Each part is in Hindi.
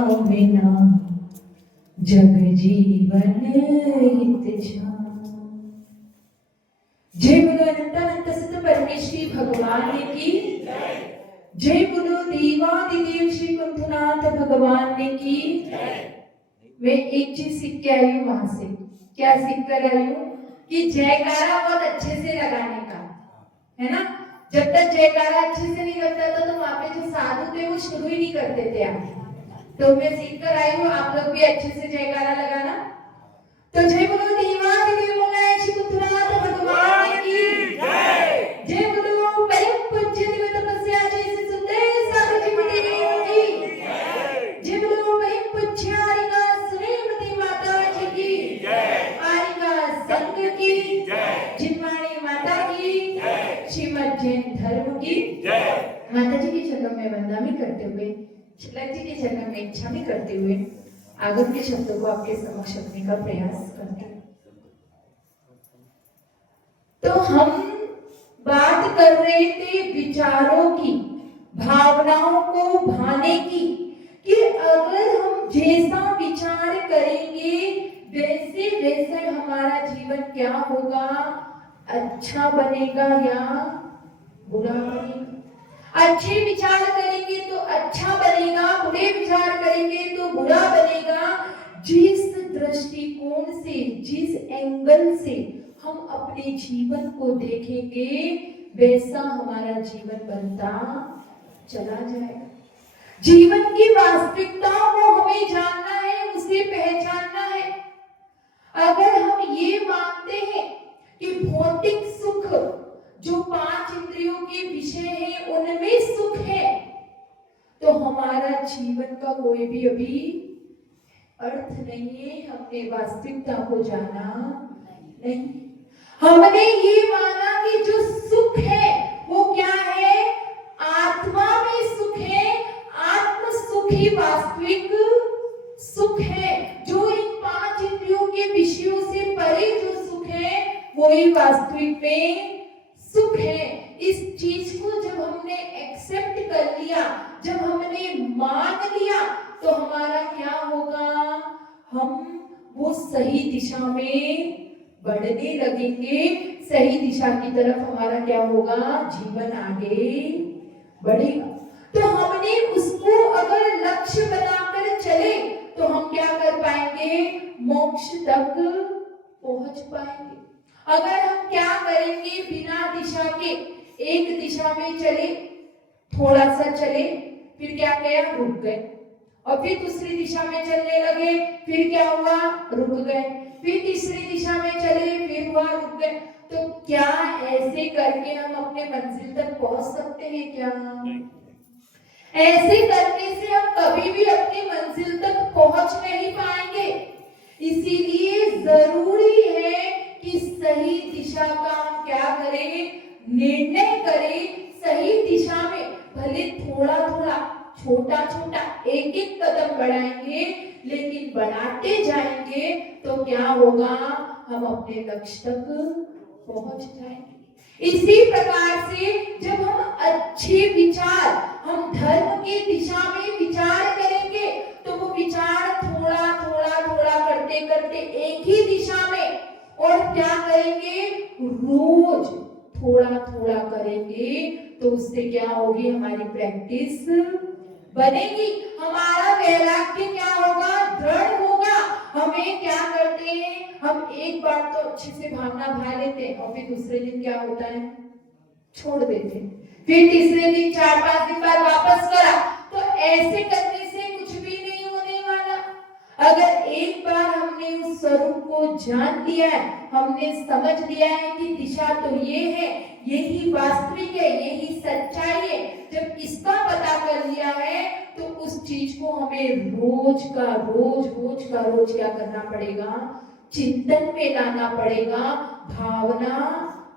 बिना जग जीवन हित छा। जय बोलो अनंत सत परमेश्वरी भगवान की जय बोलो देवादिदेव श्री कुंठनाथ भगवान की। मैं एक चीज सीख के आई हूँ वहां से। क्या सीख कर आई हूँ कि जयकारा बहुत अच्छे से लगाने का है ना। जब तक जयकारा अच्छे से नहीं लगता था तो वहां पे जो साधु थे वो शुरू ही नहीं करते थे। तो मैं सीख कर आई हूँ, आप लोग भी अच्छे से जयकारा लगाना। तो जय बोलो देवादिदेव श्री कुंठनाथ भगवान की जय। जय बोलो परम पूज्य दिव्य तपस्या जैसे सुंदर साधु जी देव की जय। जय बोलो परम पूज्य आरिका श्रीमती माता जी की जय। आरिका संघ की जय। जिनवाणी माता की जय। श्रीमद जैन धर्म की जय। माता जी के चरणों में वंदना करते हुए, शिलक जी के चरणों में इच्छा भी करते हुए आगम के शब्दों को आपके समक्ष रखने का प्रयास करते हैं। तो हम बात कर रहे थे विचारों की, भावनाओं को भाने की, कि अगर हम जैसा विचार करेंगे वैसे वैसे हमारा जीवन क्या होगा, अच्छा बनेगा या बुरा बनेगा। अच्छे विचार करेंगे तो अच्छा बनेगा, बुरे विचार करेंगे तो बुरा बनेगा। जिस दृष्टिकोण से, जिस एंगल से हम अपने जीवन को देखेंगे वैसा हमारा जीवन बनता चला जाएगा। जीवन की वास्तविकताओं को हमें जानना है, उसे पहचानना है। अगर हम ये मानते हैं कि भौतिक सुख जो 5 इंद्रियों के विषय है उनमें सुख है, तो हमारा जीवन का कोई भी अभी अर्थ नहीं है। हमने वास्तविकता को जाना नहीं। हमने ये माना कि जो सुख है वो क्या है, आत्मा में सुख है, आत्म सुख ही वास्तविक सुख है। जो इन 5 इंद्रियों के विषयों से परे जो सुख है वही वास्तविक में सुख है। इस चीज को जब हमने एक्सेप्ट कर लिया, जब हमने मान लिया, तो हमारा क्या होगा, हम वो सही दिशा में बढ़ने लगेंगे। सही दिशा की तरफ हमारा क्या होगा, जीवन आगे बढ़ेगा। तो हमने उसको अगर लक्ष्य बनाकर चले तो हम क्या कर पाएंगे, मोक्ष तक पहुंच पाएंगे। अगर हम क्या करेंगे, बिना दिशा के एक दिशा में चले, थोड़ा सा चले, फिर क्या किया, रुक गए, और फिर दूसरी दिशा में चलने लगे, फिर क्या हुआ, रुक गए, फिर तीसरी दिशा में चले, फिर हुआ, रुक गए। तो क्या ऐसे करके हम अपने मंजिल तक पहुंच सकते हैं क्या? ऐसे करने से हम कभी भी अपनी मंजिल तक पहुंच नहीं पाएंगे। इसीलिए जरूरी है कि सही दिशा का हम क्या करें, निर्णय करें। सही दिशा में भले थोड़ा थोड़ा, छोटा छोटा एक एक कदम बढ़ाएंगे, लेकिन बढ़ाते जाएंगे तो क्या होगा, हम अपने लक्ष्य तक पहुंच जाएंगे। इसी प्रकार से जब हम अच्छे विचार, हम धर्म की दिशा में विचार करेंगे तो वो विचार थोड़ा थोड़ा थोड़ा करते करते एक ही दिशा में, और क्या करेंगे, रोज थोड़ा थोड़ा करेंगे तो उससे क्या होगी, हमारी प्रैक्टिस बनेगी, हमारा वैराग्य क्या होगा, दृढ़ होगा। हमें क्या करते हैं, हम एक बार तो अच्छे से भावना भा लेते हैं और फिर दूसरे दिन क्या होता है, छोड़ देते हैं, फिर तीसरे दिन 4-5 दिन बाद वापस करा। तो ऐसे करने से कुछ भी नहीं होने वाला। अगर एक बार हमने उस स्वरूप को जान लिया है, हमने समझ लिया है कि दिशा तो ये है, यही वास्तविक है, यही सच्चाई है, जब इसका पता कर लिया है तो उस चीज को हमें रोज का रोज क्या करना पड़ेगा, चिंतन में लाना पड़ेगा, भावना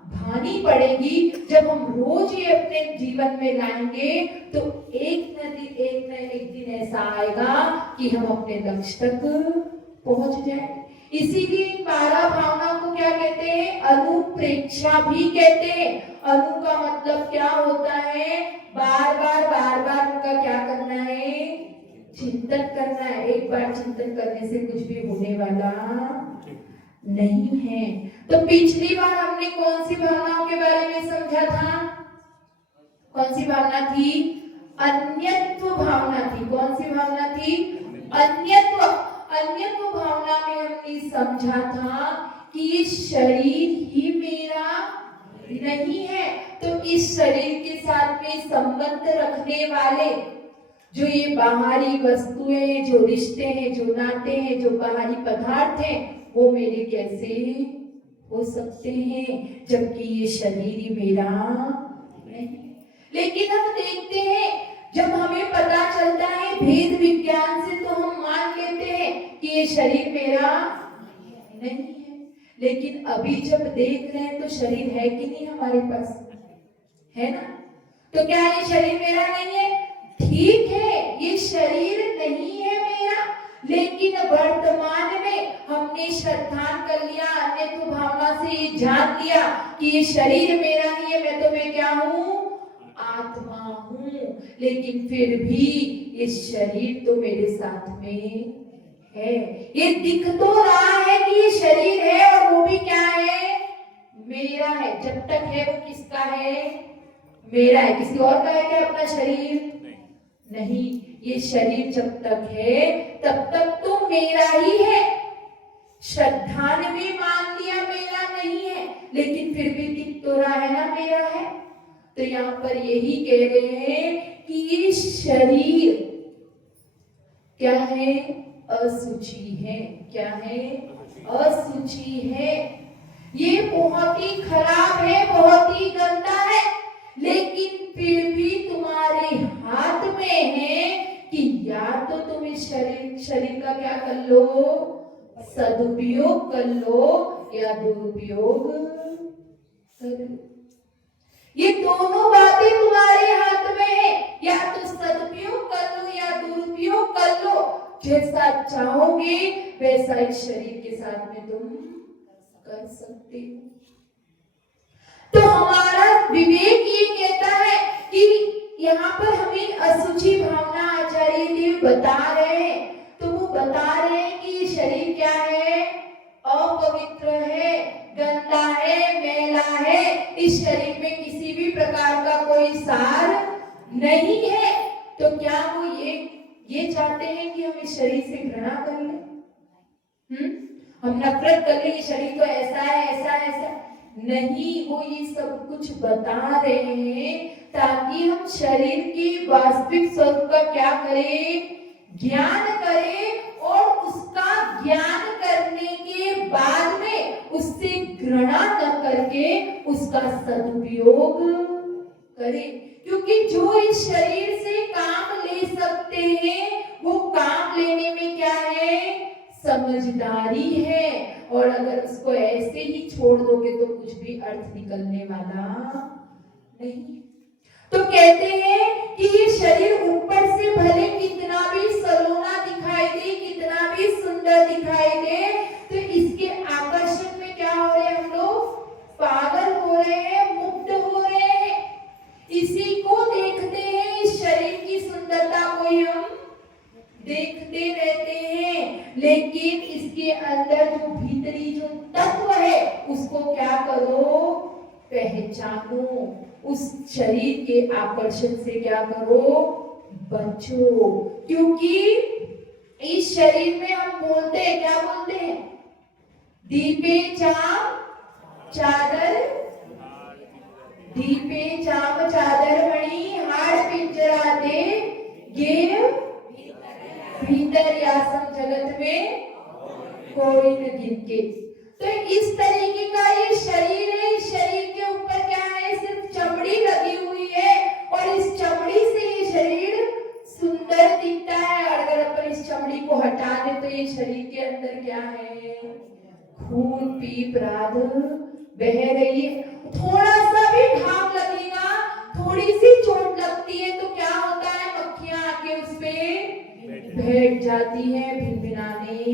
भानी पड़ेगी। जब हम रोज ये अपने जीवन में लाएंगे तो एक न एक दिन ऐसा आएगा कि हम अपने लक्ष्य तक पहुंच जाएंगे। इसीलिए 12 भावना को क्या कहते हैं, अनुप्रेक्षा भी कहते हैं। अनु का मतलब क्या होता है, बार बार उनका क्या करना है, चिंतन करना है। एक बार चिंतन करने से कुछ भी होने वाला नहीं है। तो पिछली बार हमने कौन सी भावनाओं के बारे में समझा था? कौन सी भावना थी? अन्यत्व भावना थी। कौन सी भावना थी? अन्यत्व। अन्यत्व भावना में हमने समझा था कि ये शरीर ही मेरा नहीं है। तो इस शरीर के साथ में संबंध रखने वाले जो ये बाहरी वस्तुएं, जो रिश्ते हैं, जो नाते हैं, जो बाहरी पदार्थ हैं, वो मेरे कैसे हो सकते हैं, जबकि ये शरीर ही मेरा नहीं। लेकिन हम देखते हैं, जब हमें पता चलता है भेद विज्ञान से, तो हम मान लेते हैं कि ये शरीर मेरा नहीं है। लेकिन अभी जब देख रहे हैं तो शरीर है कि नहीं हमारे पास? है ना? तो क्या ये शरीर मेरा नहीं है? ठीक है, ये शरीर नहीं है मेरा, लेकिन वर्तमान में हमने श्रद्धान कर लिया, अन्यत्व भावना से ये जान लिया कि ये शरीर मेरा नहीं है, मैं क्या हूँ? आत्मा हूँ। लेकिन फिर भी ये शरीर तो मेरे साथ में है। ये दिख तो रहा है कि ये शरीर है, और वो भी क्या है? मेरा है। जब तक है वो किसका है? मेरा है। किसी और का है क्या अपना शरीर? नहीं। ये शरीर जब तक है तब तक तो मेरा ही है। श्रद्धा ने भी मान लिया मेरा नहीं है, लेकिन फिर भी दिख तो रहा है ना मेरा है। तो यहाँ पर यही कह रहे हैं कि ये शरीर क्या है? असुचि है। क्या है? असुचि है। ये बहुत ही खराब है, बहुत ही गंदा है, लेकिन फिर भी तुम्हारे हाथ में है कि या तो तुम इस शरीर का क्या कर लो? सदुपयोग कर लो, या दुरुपयोग कर लो। ये दोनों बातें तुम्हारे हाथ में है। या तो सदुपयोग कर लो या दुरुपयोग कर लो। जैसा चाहोगे वैसा इस शरीर के साथ में तुम कर सकते हो। तो हमारा विवेक ये कहता है कि यहाँ पर हमें असुचि भावना आचार्य देव बता रहे हैं। तो वो बता रहे हैं कि ये शरीर क्या है? अपवित्र है, गंदा है, मैला है। इस शरीर में किसी भी प्रकार का कोई सार नहीं है। तो क्या वो ये चाहते हैं कि हम इस शरीर से घृणा कर लें? हम नफरत कर लें, शरीर तो ऐसा है, ऐसा है, ऐसा नहीं। वो ये सब कुछ बता रहे हैं ताकि हम शरीर की वास्तविक स्वरूप का क्या करें? ज्ञान करें, और उसका ज्ञान करने के बाद में उससे घृणा न करके उसका सदुपयोग करें। क्योंकि जो इस शरीर से काम ले सकते हैं, वो काम लेने में क्या है? समझदारी है। और अगर उसको ऐसे ही छोड़ दोगे तो कुछ भी अर्थ निकलने वाला नहीं। तो कहते हैं कि ये शरीर ऊपर से भले कितना भी सलोना दिखाई दे, कितना भी सुंदर दिखाई दे, तो इसके आकर्षण में क्या हो रहे हैं? हम लोग पागल हो रहे हैं, मुग्ध हो रहे हैं। इसी को देखते हैं, इस शरीर की सुंदरता को हम देखते रहते हैं। लेकिन इसके अंदर जो भीतरी जो तत्व है, उसको क्या करो? पहचानो। उस शरीर के आकर्षण से क्या करो? बचो। क्योंकि इस शरीर में हम बोलते हैं, क्या बोलते हैं? दीपे चाम चादर, दीपे चाम चादर मणि, हाड़ पिंजरा दे, ये भीतर यासम जगत में कोई न गिनके। तो इस तरीके का ये शरीर है। इस शरीर के ऊपर क्या है? सिर्फ चमड़ी लगी हुई है, और इस चमड़ी से ये शरीर सुंदर दिखता है। और अगर अपन इस चमड़ी को हटा दे तो ये शरीर के अंदर क्या है? खून पीप राध बह रही है। थोड़ा सा भी घाव लगेगा, थोड़ी सी चोट लगती है, तो क्या होता है? मक्खियां आके उस पे बैठ जाती है, भिनभिनाने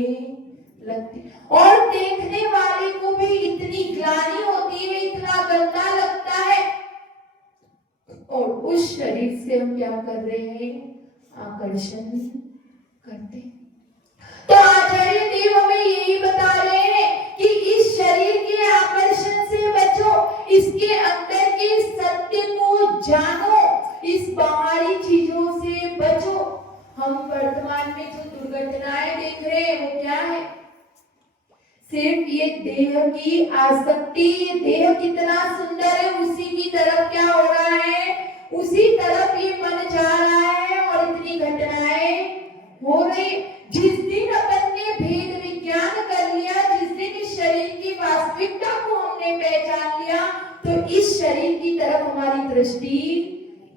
लगती, और देखने वाले को भी इतनी ग्लानि होती है, इतना गंदा लगता है। और उस शरीर से हम क्या कर रहे हैं? आकर्षण करते हैं। तो आचार्य देव हमें यही बता रहे हैं कि इस शरीर के आकर्षण से बचो, इसके अंदर के सत्य को जानो, इस बाहरी चीजों से बचो। हम वर्तमान में जो दुर्घटनाएं देख रहे हैं वो क्या है? सिर्फ ये देह की आसक्ति। ये देह कितना सुंदर है, उसी की तरफ क्या हो रहा है, उसी तरफ ये मन जा रहा है और इतनी घटनाएं हो रही। जिस दिन अपन ने भेद विज्ञान कर लिया, जिस दिन इस शरीर की वास्तविकता को हमने पहचान लिया, तो इस शरीर की तरफ हमारी दृष्टि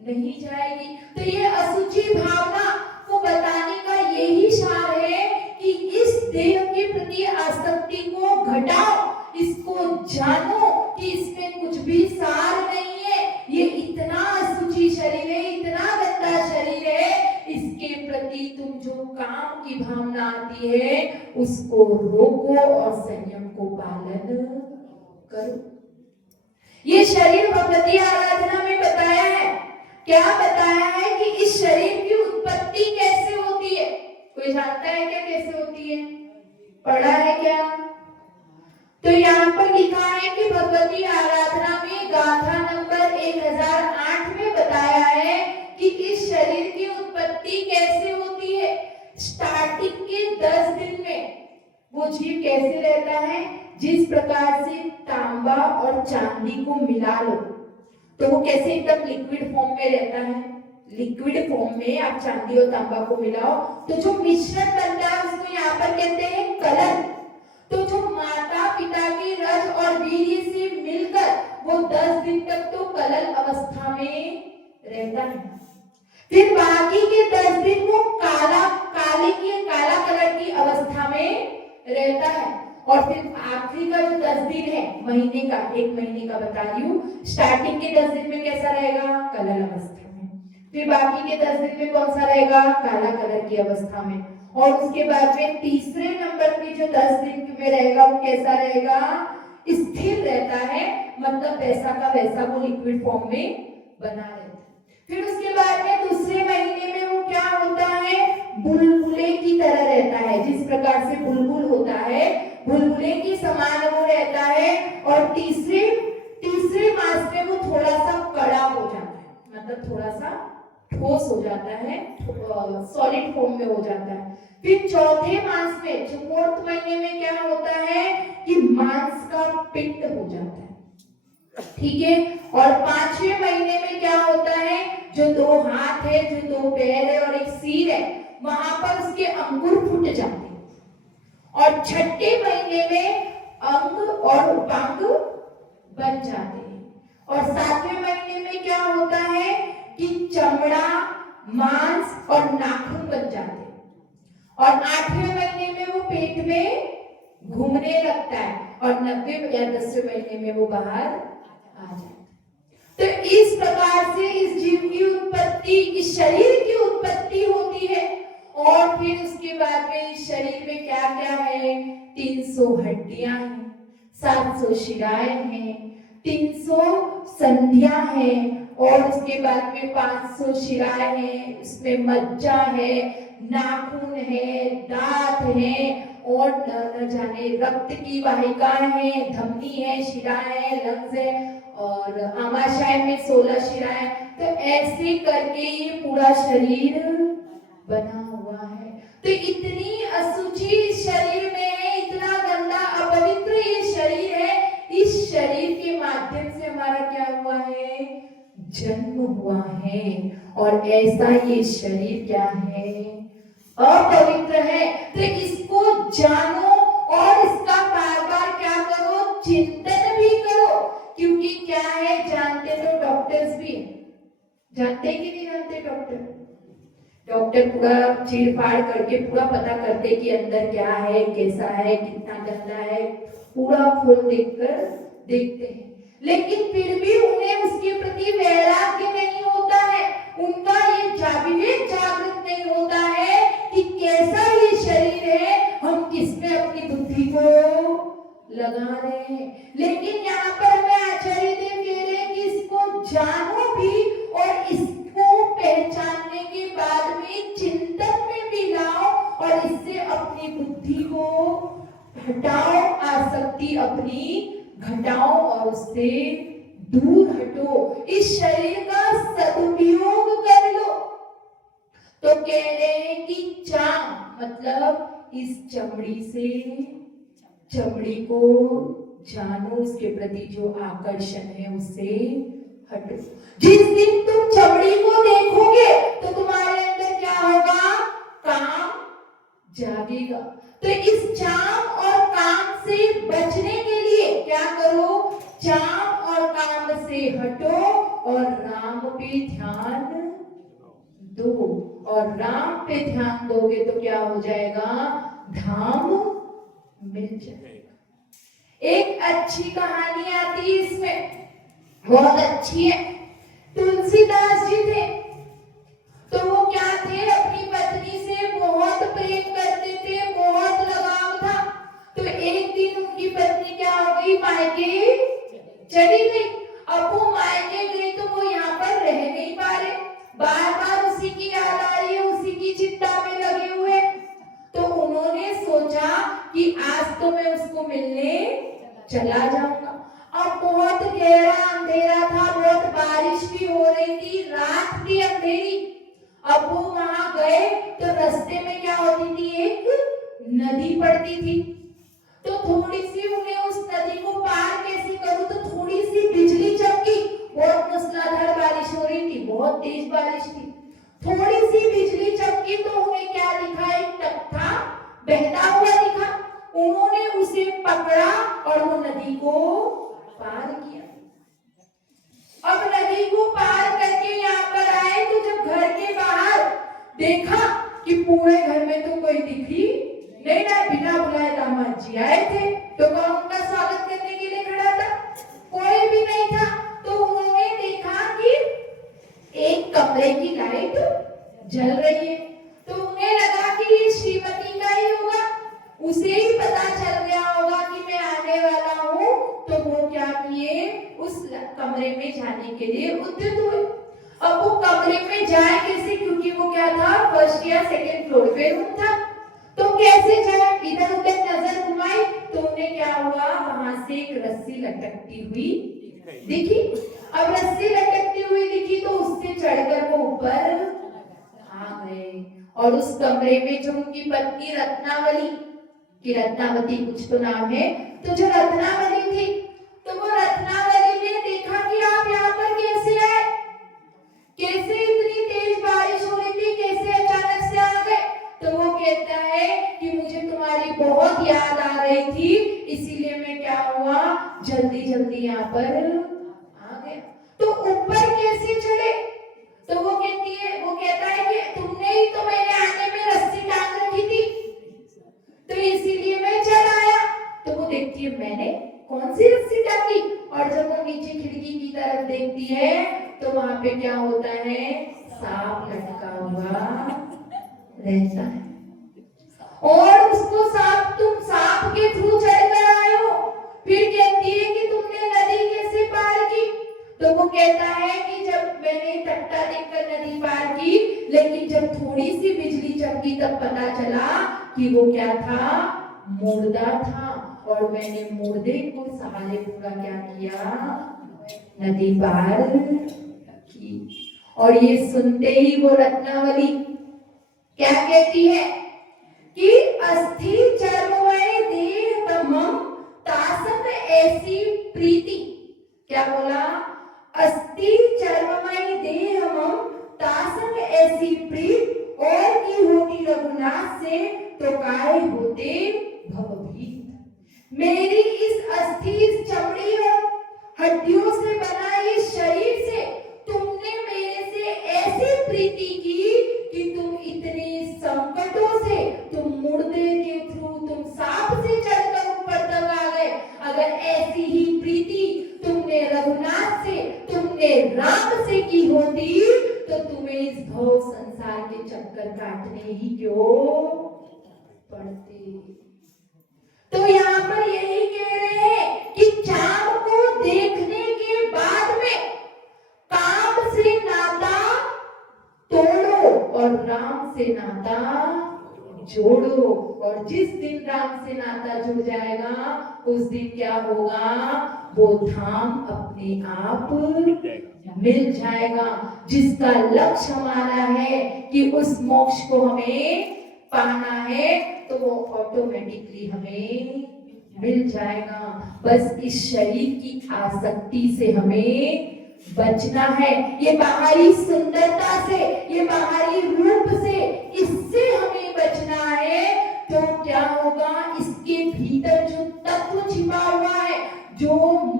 नहीं जाएगी। तो ये असुचि भावना को बताने का यही सार है कि इस देह के प्रति आसक्ति को घटाओ, इसको जानो कि इसमें कुछ भी सार नहीं है, ये इतना असुचि शरीर है, इतना गंदा शरीर है, इसके प्रति तुम जो काम की भावना आती है उसको रोको और संयम को पालन करो। ये शरीर भगवती आराधना में बताया है। क्या बताया है कि इस शरीर की उत्पत्ति कैसे होती है? कोई जानता है क्या कैसे होती है? पढ़ा है क्या? तो यहाँ पर लिखा है कि भगवती आराधना में गाथा नंबर 1008 में बताया है कि इस शरीर की उत्पत्ति कैसे होती है। स्टार्टिंग के 10 दिन में वो जीव कैसे रहता है? जिस प्रकार से तांबा और चांदी को मिला लो तो वो कैसे एकदम लिक्विड फॉर्म में रहता है। लिक्विड फॉर्म में आप चांदी और तांबा को मिलाओ तो जो मिश्रण बनता है उसको यहाँ पर कहते हैं कलर। तो जो माता पिता के रज और वीर्य से मिलकर वो 10 दिन तक तो कलल अवस्था में रहता है। फिर बाकी के 10 दिन वो काला कलर की अवस्था में रहता है। और फिर आखिरी का जो 10 दिन है महीने का, 1 महीने का बता रही हूँ, स्टार्टिंग के 10 दिन में कैसा रहेगा? कलर अवस्था में। फिर बाकी के 10 दिन में कौन सा रहेगा? काला कलर की अवस्था में। और उसके बाद में तीसरे नंबर पे जो 10 दिन में रहेगा वो कैसा रहेगा? स्थिर रहता है, मतलब वैसा का वैसा वो लिक्विड फॉर्म में बना रहता है। फिर उसके बाद में दूसरे महीने में वो क्या होता है? बुलबुले की तरह रहता है। जिस प्रकार से बुलबुल होता है, बुलबुले की समान वो रहता है। और तीसरे मास में वो थोड़ा सा कड़ा हो जाता है, मतलब थोड़ा सा ठोस हो जाता है, सॉलिड फॉर्म में हो जाता है। फिर चौथे मास में, जो 4th महीने में क्या होता है कि मांस का पिंड हो जाता है, ठीक है। और 5वें महीने में क्या होता है? जो 2 हाथ है, जो 2 पैर है और एक सिर है, वहां पर उसके अंकुर फूट जाते हैं। और 6ठे महीने में अंग और उपांग बन जाते हैं। और 7वें महीने में क्या होता है कि चमड़ा, मांस और नाखून बन जाते हैं। और 8वें महीने में वो पेट में घूमने लगता है और 9वें या 10वें महीने में वो बाहर आ जाता है। तो इस प्रकार से इस जीव की उत्पत्ति, इस शरीर की उत्पत्ति होती है। और फिर उसके बाद में इस शरीर में क्या क्या है? 300 हड्डियां हैं, 700 शिराएं हैं, 300 संधियां हैं, और उसके बाद में 500 शिराएं हैं, उसमें मज्जा है, नाखून है, दांत है, और न जाने रक्त की वाहिकाएं हैं, धमनी है, शिराएं है, लंग्स है, और आमाशय में 16 शिराएं। तो ऐसे करके ये पूरा शरीर बना हुआ है। तो इतनी अशुचि इस शरीर में है, इतना गंदा अपवित्र ये शरीर है। इस शरीर के माध्यम से हमारा क्या हुआ है? जन्म हुआ है। और ऐसा ये शरीर क्या है? अपवित्र है। तो इसको जानो और इसका बार बार क्या करो? चिंतन भी करो। क्योंकि क्या है, जानते तो डॉक्टर्स भी जानते कि नहीं जानते? डॉक्टर पूरा चीरफाड़ करके पूरा पता करते कि अंदर क्या है, कैसा है, कितना गंदा है, पूरा खोल देखते हैं। लेकिन फिर भी उन्हें उसके प्रति वैराग्य नहीं होता है, उनका ये विवेक जागृत नहीं होता है कि कैसा ये शरीर है, हम किसमें अपनी बुद्धि को लगा रहे हैं। लेकिन यहाँ पर हमें आचार्य देव कह रहे हैं कि इसको जानो भी और इसको पहचानने के बाद में चिंतन में भी लाओ हटाओ आसक्ति अपनी, घटाओ और उससे दूर हटो, इस शरीर का सदुपयोग कर लो। तो कह रहे हैं कि चाम मतलब इस चमड़ी से, चमड़ी को जानो, उसके प्रति जो आकर्षण है उससे हटो। जिस दिन तुम चमड़ी को देखोगे तो तुम्हारे अंदर क्या होगा, काम जागेगा। तो इस चाम और काम से बचने के लिए क्या करो, चाम और काम से हटो और राम पे ध्यान दो। और राम पे ध्यान दोगे तो क्या हो जाएगा, धाम मिल जाएगा। एक अच्छी कहानी आती है इसमें, बहुत अच्छी है। तुलसीदास जी थे, तो वो क्या थे, अपनी पत्नी से बहुत प्रेम करते थे, बहुत लगाव था। तो एक दिन उनकी पत्नी क्या हो गई, मायके चली गई। अब वो मायके गई तो वो यहाँ पर रह नहीं पा रहे, बार बार उसी की याद आ रही है, उसी की चिंता में लगे हुए। तो उन्होंने सोचा कि आज तो मैं उसको मिलने चला जाऊंगा। अब बहुत गहरा अंधेरा था, बहुत बारिश भी हो रही थी, रात भी अंधेरी। अब वो वहां गए तो रास्ते में क्या होती थी, एक नदी पड़ती थी। तो थोड़ी सी उन्हें उस नदी को पार कैसे करूं, तो थोड़ी सी बिजली चमकी, बहुत मूसलाधार बारिश हो रही थी, बहुत तेज बारिश थी। थोड़ी सी बिजली चमकी तो उन्हें क्या दिखा, एक तख्ता बहता हुआ दिखा। उन्होंने उसे पकड़ा और वो नदी को पार किया। अब नदी को पार करके यहाँ पर आए तो जब घर के बाहर देखा कि पूरे घर में तो कोई दिखी नहीं ना, बिना बुलाए दामाद जी आए थे, तो कौन उनका स्वागत करने के लिए खड़ा था, कोई भी नहीं था। तो उन्होंने देखा कि एक कमरे की लाइट जल रही है, तो उन्हें लगा कि ये श्रीमती का ही होगा, उसे ही पता चल गया होगा कि मैं आने वाला हूँ। तो वो क्या किए, उस कमरे में जाने के लिए उद्यत हुए। अब वो कमरे में जाए कैसे, क्योंकि वो क्या था, फर्स्ट या सेकंड फ्लोर पे रूम था, तो कैसे जाए, इधर उधर नजर घुमाई तो उन्हें क्या हुआ, वहां से एक रस्सी लटकती हुई दिखी। अब रस्सी लटकती हुई दिखी तो उससे चढ़कर वो ऊपर आ गए। और उस कमरे में जो उनकी पत्नी रत्नावली, कि रत्नावती कुछ तो नाम है, तो जो रत्नावली थी, तो वो रत्नावली ने देखा कि आप यहाँ पर कैसे आए, कैसे इतनी तेज बारिश हो रही थी, कैसे अचानक से आ गए। तो वो कहता है कि मुझे तुम्हारी बहुत याद आ रही थी, इसीलिए मैं क्या हुआ, जल्दी जल्दी यहाँ पर आ गया। तो ऊपर कैसे चढ़े, तो वो कहती है, वो कहता है कि तुमने ही तो मेरे आने में रस्सी टांग रखी थी, तो इसीलिए मैं चढ़ आया। तो वो देखती है मैंने कौन सी रस्सी टांगी, और जब वो नीचे खिड़की की तरफ देखती है तो वहां पे क्या होता है, सांप लटका हुआ रहता है। और उसको सांप, तुम सांप के थ्रू चढ़कर आए हो, फिर कहती है कि तुमने नदी कैसे पार की। तो वो कहता है कि जब मैंने तख्ता देखकर नदी पार की, लेकिन जब थोड़ी सी बिजली चमकी तब पता चला कि वो क्या था, मुर्दा था, और मैंने मुर्दे को सहारे पूरा क्या किया, नदी पार की। और ये सुनते ही वो रत्नावली क्या कहती है कि अस्थि चर्ममय देह तमम तासन ऐसी प्रीति, क्या बोला, अस्थि चर्ममय देह मम तासन ऐसी प्रीत, और की होती रघुनाथ से तो काय होते भवभीत। मेरी इस अस्थि, इस चमड़ी और हड्डियों से बना इस शरीर से तुमने मेरे से ऐसी प्रीति की कि तुम इतने संकटों से, तुम मुर्दे के थ्रू, तुम सांप से चढ़कर ऊपर तक आ गए। अगर ऐसी ही प्रीति तुमने रघुनाथ से, तुमने राम से की होती तो तुम्हें इस भव संसार के चक्कर काटने ही क्यों पड़ते। तो यहाँ पर यही कह रहे हैं कि चांद को देखने के बाद में काम से नाता तोड़ो और राम से नाता जोड़ो। और जिस दिन राम से नाता जुड़ जाएगा उस दिन क्या होगा, वो धाम अपने आप मिल जाएगा। जिसका लक्ष्य हमारा है कि उस मोक्ष को हमें पाना है तो वो ऑटोमेटिकली हमें मिल जाएगा। बस इस शरीर की आसक्ति से हमें बचना है। ये बाहरी सुंदरता से, ये बाहरी रूप से, इससे हमें बचना है। तो क्या होगा, इसके भीतर जो तत्व छिपा हुआ है, जो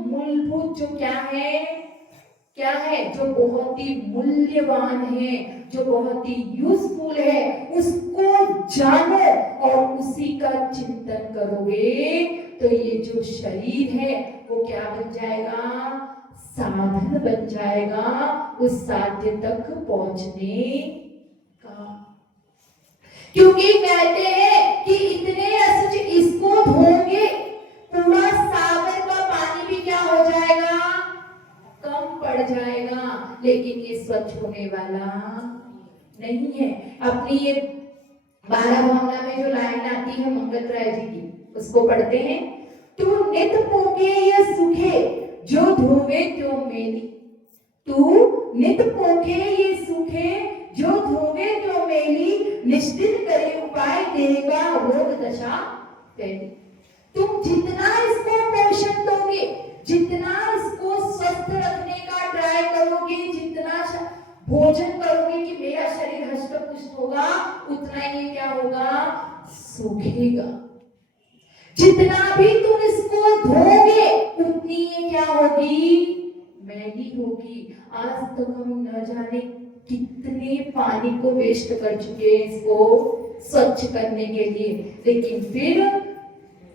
मूलभूत, जो क्या है, जो बहुत ही मूल्यवान है, जो बहुत ही यूजफुल है, उसको जानो और उसी का चिंतन करोगे तो ये जो शरीर है वो क्या बन जाएगा, साधन बन जाएगा उस साध्य तक पहुंचने का। क्योंकि कहते हैं कि इतने असुच इसको धोगे पूरा सागर का पानी भी क्या हो जाएगा, कम पड़ जाएगा। लेकिन ये स्वच्छ होने वाला नहीं है। अपनी ये 12 भावना में जो लाइन आती है मंगल राय जी की, उसको पढ़ते हैं। तू नित पोके ये सुखे जो धोवे त्यों मेली, तू नित पोके ये सुखे जो धोवे त्यों मेली, निश्चित करे उपाय देगा रोग दशा पहली। तुम जितना इसको पोषण दोगे, जितना इसको स्वस्थ रखने का ट्राई करोगे, जितना भोजन करोगे कि मेरा शरीर हष्ट पुष्ट होगा, उतना ही क्या होगा, सूखेगा। जितना भी तुम इसको धोगे उतनी ये क्या होगी, मैली होगी। आज तक हम न जाने कितने पानी को वेस्ट कर चुके हैं इसको स्वच्छ करने के लिए, लेकिन फिर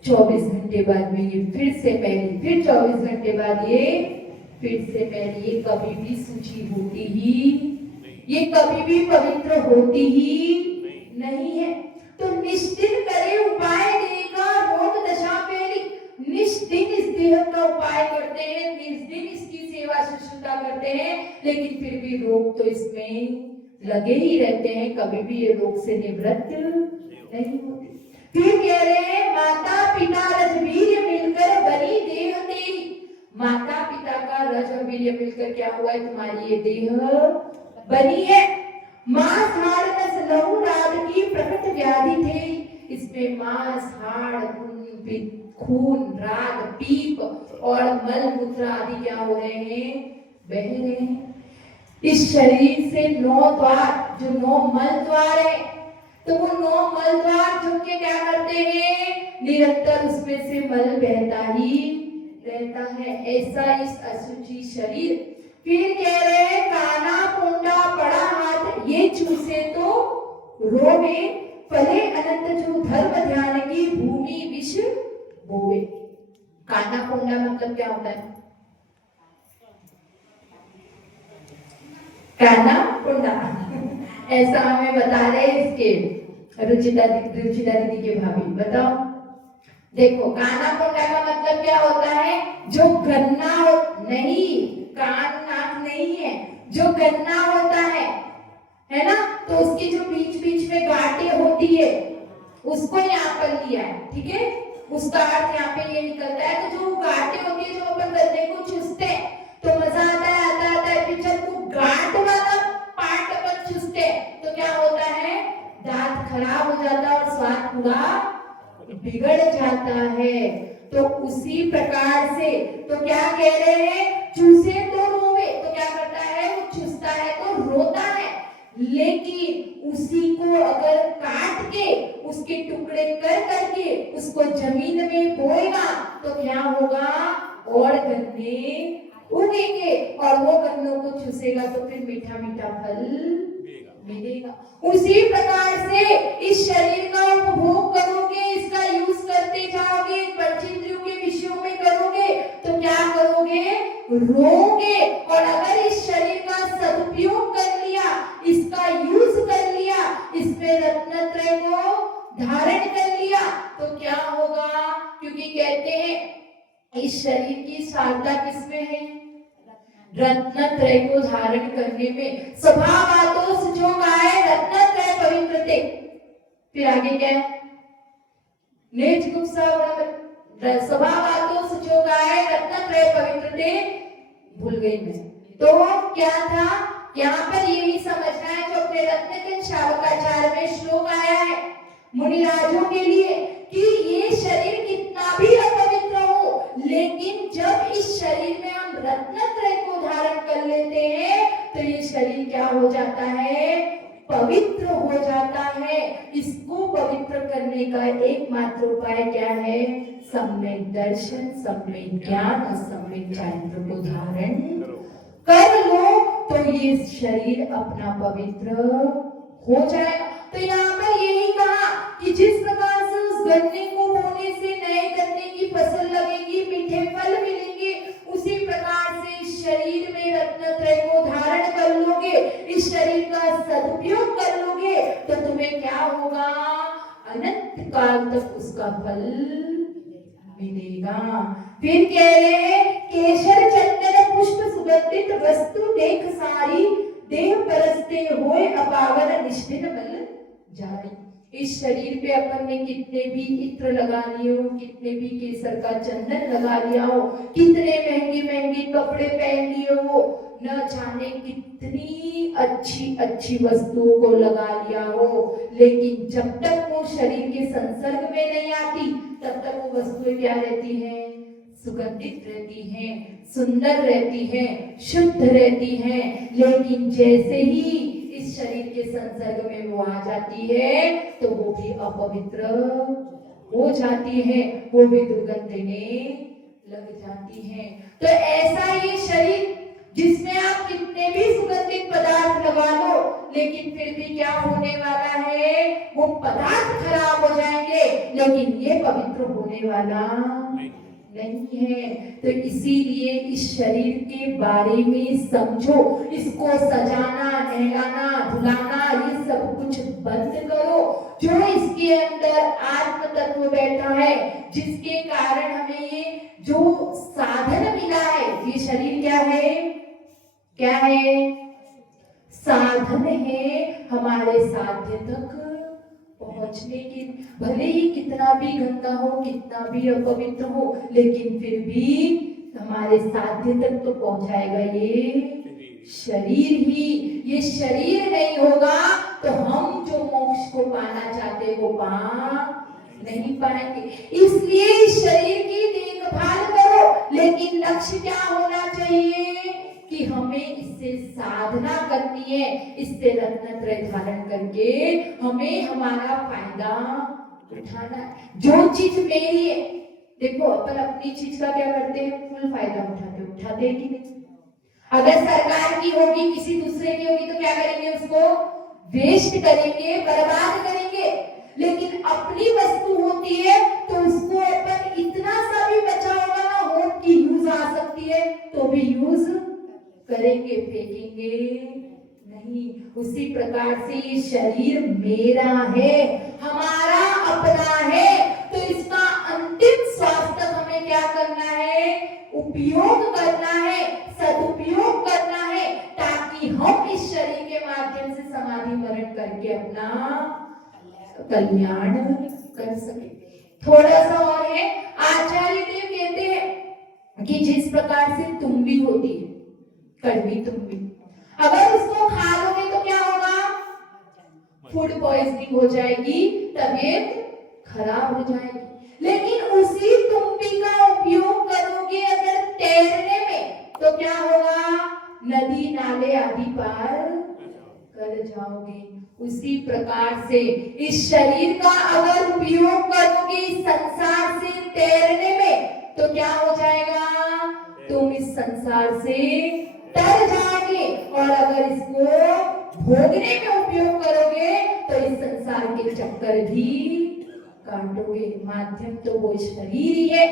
24 घंटे बाद में ये फिर से मैली, फिर 24 घंटे बाद ये फिर से मैली। ये कभी भी शुचि होती ही, ये कभी भी पवित्र होती ही नहीं है। तो निश्चित करे उपाय देगा रोग दशा पहली। निष्दिन इस देह का उपाय करते हैं, निष्दिन इसकी सेवा शुश्रूषा करते हैं, लेकिन फिर भी रोग तो इसमें लगे ही रहते हैं, कभी भी ये रोग से निवृत्त नहीं होते। फिर कह रहे हैं माता पिता रजवीर्य मिलकर बनी देह तेरी। माता पिता का रज और वीर्य मिलकर क्या हुआ है, तुम्हारी ये देह बनी है। मांस हाड़ नस लहू राग की प्रकट व्याधि थे। इसमें मांस हाड़ खून राग पीप और मल मूत्र आदि क्या हो रहे हैं, बह रहे हैं। इस शरीर से 9 द्वार, जो 9 मल द्वार है, तो वो 9 मल द्वार जो के क्या करते हैं, निरंतर उसमें से मल बहता ही रहता है। ऐसा इस अशुचि शरीर। फिर कह रहे हैं काना पोंडा पड़ा हाथ ये चूसे तो रोवे, फले अनंत जो धर्म ध्यान की भूमि विष बोवे। काना पोंडा मतलब क्या होता है, काना पोंडा ऐसा हमें बता रहे इसके रुचिता दीदी के भाभी। बताओ, देखो काना पोंडा का मतलब क्या होता है, जो गन्ना नहीं, कान नाक नहीं है, जो गन्ना होता है ना, तो उसकी जो बीच बीच में गांठें होती है उसको यहाँ पर लिया है, ठीक है। उसका अर्थ यहाँ पे ये निकलता है, तो जो गांठें होती है, जो अपन गन्ने को चूसते हैं तो मजा आता है, फिर जब वो गांठ वाला पार्ट अपन चूसते हैं तो क्या होता है, दांत खराब हो जाता है और स्वाद पूरा बिगड़ जाता है। तो उसी प्रकार से तो क्या कह रहे हैं, चूसे तो रोवे, तो क्या करता है, वो चूसता है तो रोता है, लेकिन उसी को अगर काट के उसके टुकड़े कर करके उसको जमीन में बोएगा तो क्या होगा, और गन्ने उगेंगे और वो गन्नों को चूसेगा तो फिर मीठा मीठा फल मिलेगा। उसी प्रकार से इस शरीर का उपभोग करोगे, इसका यूज करते जाओगे, पंचेंद्रियों के विषयों में करोगे तो क्या करोगे, रोगे। और अगर इस शरीर का सदुपयोग कर लिया, इसका यूज कर लिया, इसमें रत्नत्रय को धारण कर लिया तो क्या होगा, क्योंकि कहते हैं इस शरीर की सारता किसमें है, रत्नत्रय को धारण करने में। स्वभाव आदोष जो गाए रत्नत्रय पवित्रते, फिर आगे क्या है, निज गुप्सा स्वभाव सुचो गाय रत्नत्रय पवित्रते भूल गई मैं। तो क्या था यहाँ पर, यही समझना है जो अपने रत्नकन शावकाचार्य में श्लोक आया है मुनिराजों के लिए कि ये शरीर कितना भी अपवित्र हो, लेकिन जब इस शरीर में हम रत्नत्रय को धारण कर लेते हैं तो ये शरीर क्या हो जाता है, पवित्र हो जाता है। इसको पवित्र करने का एकमात्र उपाय क्या है, सम्यक दर्शन, सम्यक ज्ञान और सम्यक चारित्र को धारण कर लो तो ये शरीर अपना पवित्र हो जाएगा। तो यहाँ पर यही कहा कि जिस प्रकार से उस गन्ने को बोने से नए गन्ने की फसल लगेगी, मीठे फल मिलेंगे, उसी प्रकार से इस शरीर में रत्नत्रय को धारण कर लोगे, इस शरीर का सदुपयोग कर लोगे तो तुम्हें क्या होगा, अनंत काल तक उसका फल मिलेगा। फिर कह रहे हैं केशर चंदन पुष्प सुगंधित वस्तु देख सारी, देह परस्ते होए अपावन निष्ठिन बल जारी। इस शरीर पे अपन ने कितने भी इत्र लगा लिए हो, कितने भी केसर का चंदन लगा लिया हो, कितने महंगे महंगे कपड़े पहन लिए हो, न जाने कितनी अच्छी अच्छी वस्तुओं को लगा लिया हो, लेकिन जब तक वो शरीर के संसर्ग में नहीं आती तब तक वो वस्तुएं क्या रहती हैं, सुगंधित रहती हैं, सुंदर रहती हैं, शुद्ध रहती हैं। लेकिन जैसे ही इस शरीर के संसर्ग में वो आ जाती है तो वो भी अपवित्र हो जाती है, वो भी दुर्गंध देने लग जाती है। तो ऐसा ये शरीर जिसमें आप कितने भी सुगंधित पदार्थ लगा लो, लेकिन फिर भी क्या होने वाला है, वो पदार्थ खराब हो जाएंगे, लेकिन ये पवित्र होने वाला नहीं है। तो इसीलिए इस शरीर के बारे में समझो, इसको सजाना, नहलाना, धुलाना ये सब कुछ बंद करो। जो इसके अंदर आत्म तत्व बैठा है, जिसके कारण हमें ये जो साधन मिला है, ये शरीर क्या है, क्या है, साधन है हमारे साध्य तक पहुंचने की। भले ही कितना भी गंदा हो, कितना भी अपवित्र हो, लेकिन फिर भी हमारे साध्य तक तो पहुंचाएगा ये शरीर ही। ये शरीर नहीं होगा तो हम जो मोक्ष को पाना चाहते वो पा नहीं पाएंगे। इसलिए इस शरीर की देखभाल करो, लेकिन लक्ष्य क्या होना चाहिए कि हमें इससे साधना करनी है, इससे रत्नत्रय धारण करके हमें हमारा फायदा उठाना है। जो चीज मेरी है, देखो अपन अपनी चीज का क्या करते हैं, फुल फायदा उठाते हैं कि नहीं। अगर सरकार की होगी, किसी दूसरे की होगी तो क्या करेंगे, उसको वेस्ट करेंगे, बर्बाद करेंगे। लेकिन अपनी वस्तु होती है तो उसको अपन इतना सा भी बचा होगा ना, होप की यूज आ सकती है तो भी यूज करेंगे, फेंकेंगे नहीं। उसी प्रकार से ये शरीर मेरा है, हमारा अपना है, तो इसका अंतिम स्वास्थ्य हमें क्या करना है, उपयोग करना है, सदुपयोग करना है, ताकि हम इस शरीर के माध्यम से समाधि मरण करके अपना कल्याण कर सके। थोड़ा सा और है, आचार्य देव कहते हैं कि जिस प्रकार से तुम्बी होती है, कड़वी तुम्बी, अगर उसको खा लोगे तो क्या होगा, फूड पॉइजनिंग हो जाएगी, तबीयत खराब हो जाएगी। लेकिन उसी तुम्बी का उपयोग करोगे अगर तैरने में तो क्या होगा, नदी नाले आदि पार कर जाओगे। उसी प्रकार से इस शरीर का अगर उपयोग करोगे इस संसार से तैरने में तो क्या हो जाएगा, तुम इस संसार से तर जाओगे। और अगर इसको भोगने में उपयोग करोगे तो इस संसार के चक्कर भी काटोगे। माध्यम तो वो शरीर ही है।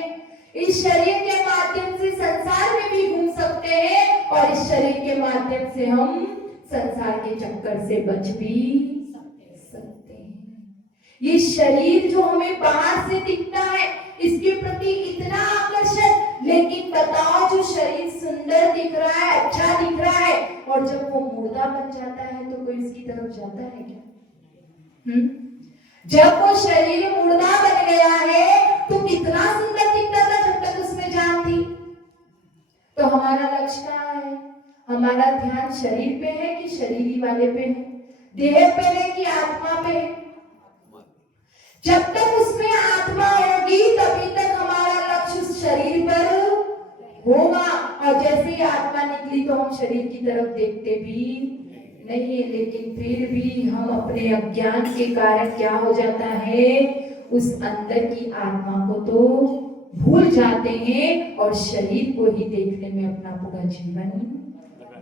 इस शरीर के माध्यम से संसार में भी घूम सकते हैं और इस शरीर के माध्यम से हम संसार के चक्कर से बच भी सकते हैं। ये शरीर जो हमें बाहर से दिखता है, इसके प्रति इतना आकर्षण, लेकिन बताओ जो शरीर सुंदर दिख रहा है, अच्छा दिख रहा है, और जब वो मुर्दा बन जाता है तो कोई इसकी तरफ जाता है क्या? जब वो शरीर मुर्दा बन गया है तो कितना सुंदर दिखता था जब तक उसमें जान थी। तो हमारा लक्ष्य कहाँ है? हमारा ध्यान शरीर पे है कि शरीरी वाले पे है, देह पे है कि आत्मा पे है? जब तक उसमें आत्मा होगी तभी तक हमारा लक्ष्य उस शरीर पर होगा, और जैसे ही आत्मा निकली तो हम शरीर की तरफ देखते भी नहीं है। लेकिन फिर भी हम अपने अज्ञान के कारण क्या हो जाता है, उस अंदर की आत्मा को तो भूल जाते हैं और शरीर को ही देखने में अपना पूरा जीवन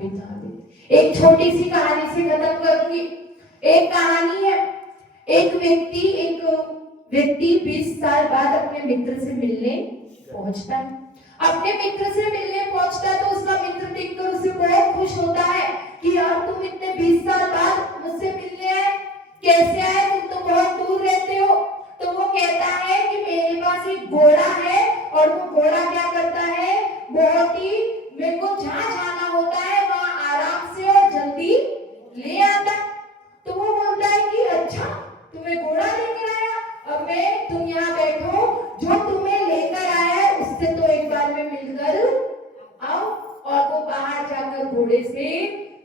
बिता देते। एक छोटी सी कहानी से खत्म करूंगी। एक कहानी है, एक व्यक्ति 20 साल बाद अपने मित्र से मिलने पहुंचता है। अपने मित्र से मिलने पहुंचता है तो उसका मित्र देखकर उसे बहुत खुश होता है कि यार तुम इतने 20 साल बाद मुझसे मिलने आए, कैसे आए, तुम तो बहुत दूर रहते हो। तो वो कहता है कि मेरे पास एक घोड़ा है और वो घोड़ा क्या करता है, बहुत ही मेरे को जहाँ जाना होता है वहाँ आराम से और जल्दी ले आता। तो वो बोलता है कि अच्छा तुम्हें घोड़ा लेकर आया, अब मैं तुम यहाँ बैठो, जो तुम्हें लेकर आया है उससे तो एक बार में मिलकर आओ। और वो बाहर जाकर घोड़े से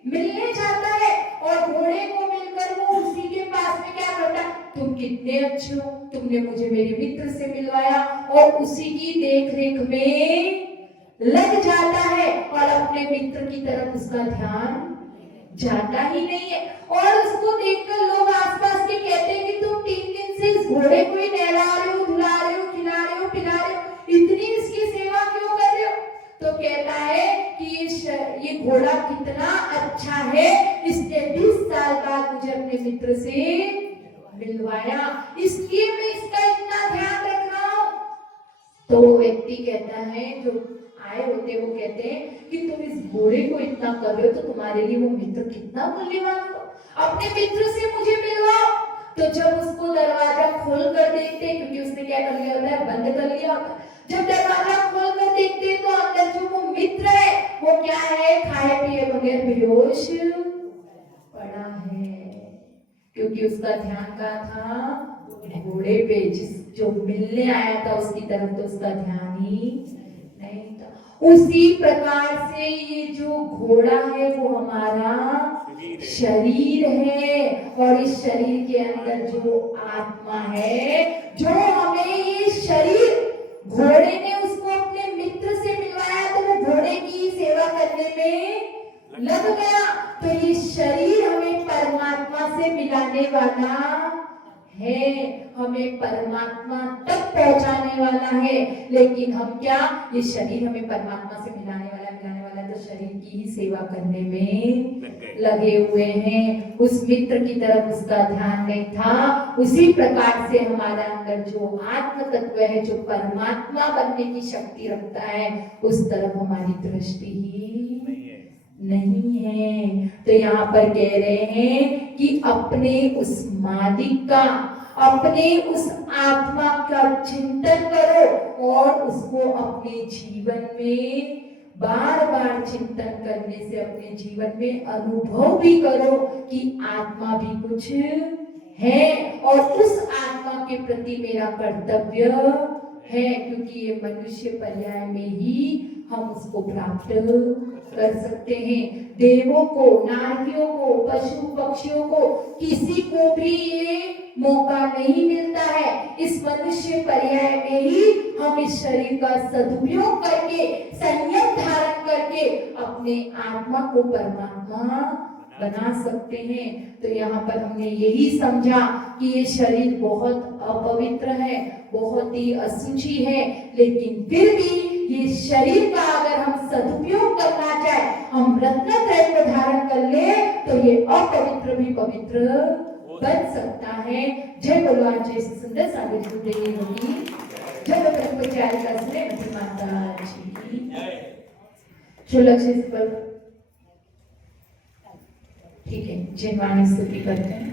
मिलने जाता है और घोड़े को मिलकर वो उसी के पास में क्या करता है, तुम कितने अच्छे हो, तुमने मुझे मेरे मित्र से मिलवाया, और उसी की देख रेख में लग जाता है और अपने मित्र की तरफ उसका ध्यान जाता ही नहीं है। और उसको देखकर लोग आसपास के कहते हैं कि तुम 3 दिन से इस घोड़े को ही नहला रहे हो, धुला रहे हो, खिला रहे हो, पिला रहे हो, इतनी इसकी सेवा क्यों कर रहे हो? तो कहता है कि ये घोड़ा कितना अच्छा है, इसने 20 साल बाद मुझे अपने मित्र से मिलवाया, इसलिए मैं इसका इतना ध्यान रख रहा हूं। तो वो व्यक्ति कहता है, जो आए होते वो कहते हैं कि तुम इस घोड़े को इतना कर रहे हो तो तुम्हारे लिए वो मित्र कितना मूल्यवान हो, अपने मित्र से मुझे मिलवाओ। तो जब उसको दरवाजा खोल कर देखते, क्योंकि उसने क्या कर लिया होता है, बंद कर लिया होता है, जब दरवाजा खोल कर देखते तो अंदर जो वो मित्र है वो क्या है, खाए पिए बगैर बेहोश पड़ा है, क्योंकि उसका ध्यान कहाँ था, घोड़े पे, जो मिलने आया था उसकी तरफ तो उसका ध्यान ही नहीं था। उसी प्रकार से ये जो घोड़ा है वो हमारा शरीर है, और इस शरीर के अंदर जो आत्मा है, जो हमें ये शरीर, घोड़े ने उसको अपने मित्र से मिलवाया तो वो घोड़े की सेवा करने में लग गया। तो ये शरीर हमें परमात्मा से मिलाने वाला है, हमें परमात्मा तक पहुंचाने वाला है। लेकिन हम क्या, ये शरीर हमें परमात्मा से मिलाने वाला तो शरीर की ही सेवा करने में लगे हुए हैं, उस मित्र की तरफ उसका ध्यान नहीं था। उसी प्रकार से हमारे अंदर जो आत्म तत्व है, जो परमात्मा बनने की शक्ति रखता है, उस तरफ हमारी दृष्टि ही नहीं है। तो यहाँ पर कह रहे हैं कि अपने उस मालिक का, अपने उस आत्मा का चिंतन करो और उसको अपने जीवन में बार बार चिंतन करने से अपने जीवन में अनुभव भी करो कि आत्मा भी कुछ है और उस आत्मा के प्रति मेरा कर्तव्य है, क्योंकि ये मनुष्य पर्याय में ही हम उसको प्राप्त कर सकते हैं। देवों को, नारियों को, पशु पक्षियों को, किसी को भी ये मौका नहीं मिलता है। इस मनुष्य पर्याय में ही हम इस शरीर का सदुपयोग करके, संयम धारण करके अपने आत्मा को परमात्मा बना सकते हैं। तो यहाँ पर हमने यही समझा कि ये शरीर बहुत अपवित्र है, बहुत ही अशुचि है, लेकिन फिर भी ये शरीर का अगर हम सदुपयोग करना चाहे, हम रत्नत्रय को धारण कर ले, तो ये अपवित्र भी पवित्र बन सकता है। जय बोलो जय सुंदर सागर गुरुदेव की जय, ब्रह्मचारी का श्रेय माता जी। जो लक्ष्य पर ठीक है, जय वाणी स्तुति करते हैं।